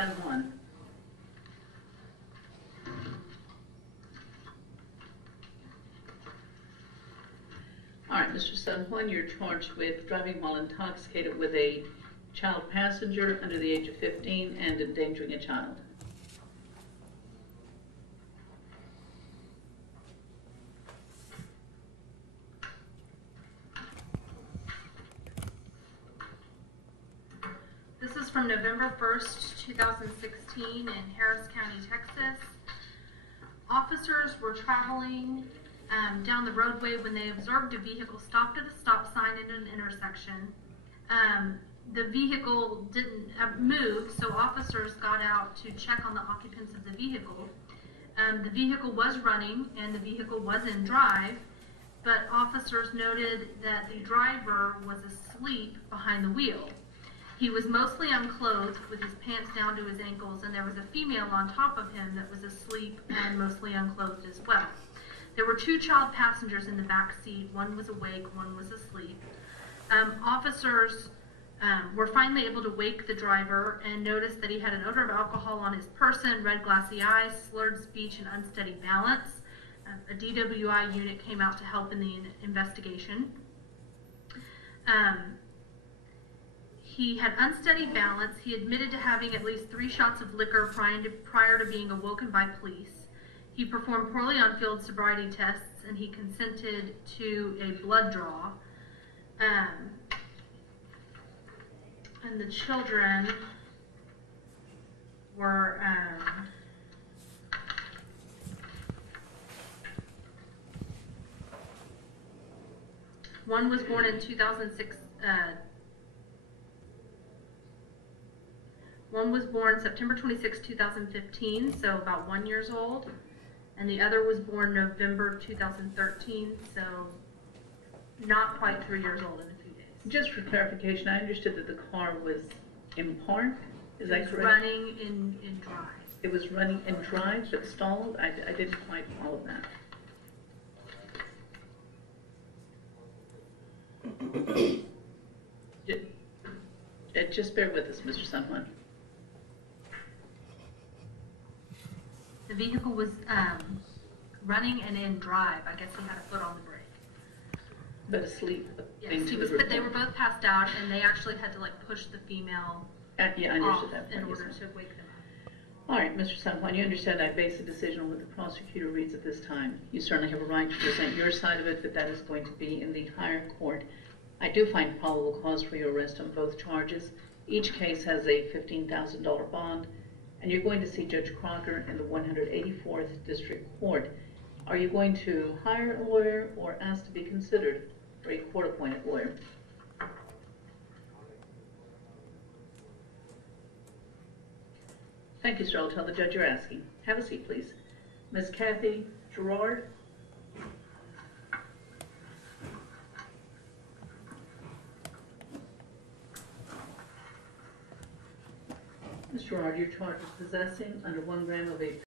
San Juan. All right, Mr. San Juan, you're charged with driving while intoxicated with a child passenger under the age of 15 and endangering a child. This is from November 1st, 2016 in Harris County, Texas. Officers were traveling down the roadway when they observed a vehicle stopped at a stop sign in an intersection. The vehicle didn't move, so officers got out to check on the occupants of the vehicle. The vehicle was running and the vehicle was in drive, but officers noted that the driver was asleep behind the wheel. He was mostly unclothed with his pants down to his ankles, and there was a female on top of him that was asleep and mostly unclothed as well. There were 2 child passengers in the back seat. One was awake, one was asleep. Officers were finally able to wake the driver and noticed that he had an odor of alcohol on his person, red glassy eyes, slurred speech, and unsteady balance. A DWI unit came out to help in the investigation. He had unsteady balance. He admitted to having at least 3 shots of liquor prior to being awoken by police. He performed poorly on field sobriety tests, and he consented to a blood draw. And the children were one was born in 2006. One was born September 26, 2015, so about 1 year old, and the other was born November 2013, so not quite 3 years old in a few days. Just for clarification, I understood that the car was in park. Is that correct? It was running in drive. It was running in drive but stalled? I didn't quite follow that. Just bear with us, Mr. San Juan. The vehicle was running and in drive. I guess he had a foot on the brake. But asleep. Yes, but they were both passed out, and they actually had to push the female yeah, I understood that in order to wake them up. All right, Mr. San Juan, you understand I base the decision on what the prosecutor reads at this time. You certainly have a right to present your side of it, but that is going to be in the higher court. I do find probable cause for your arrest on both charges. Each case has a $15,000 bond, and you're going to see Judge Crocker in the 184th District Court. Are you going to hire a lawyer or ask to be considered for a court-appointed lawyer? Thank you, sir. I'll tell the judge you're asking. Have a seat, please. Ms. Kathy Gerard. Ms. Gerard, you're charged with possessing under 1 gram of a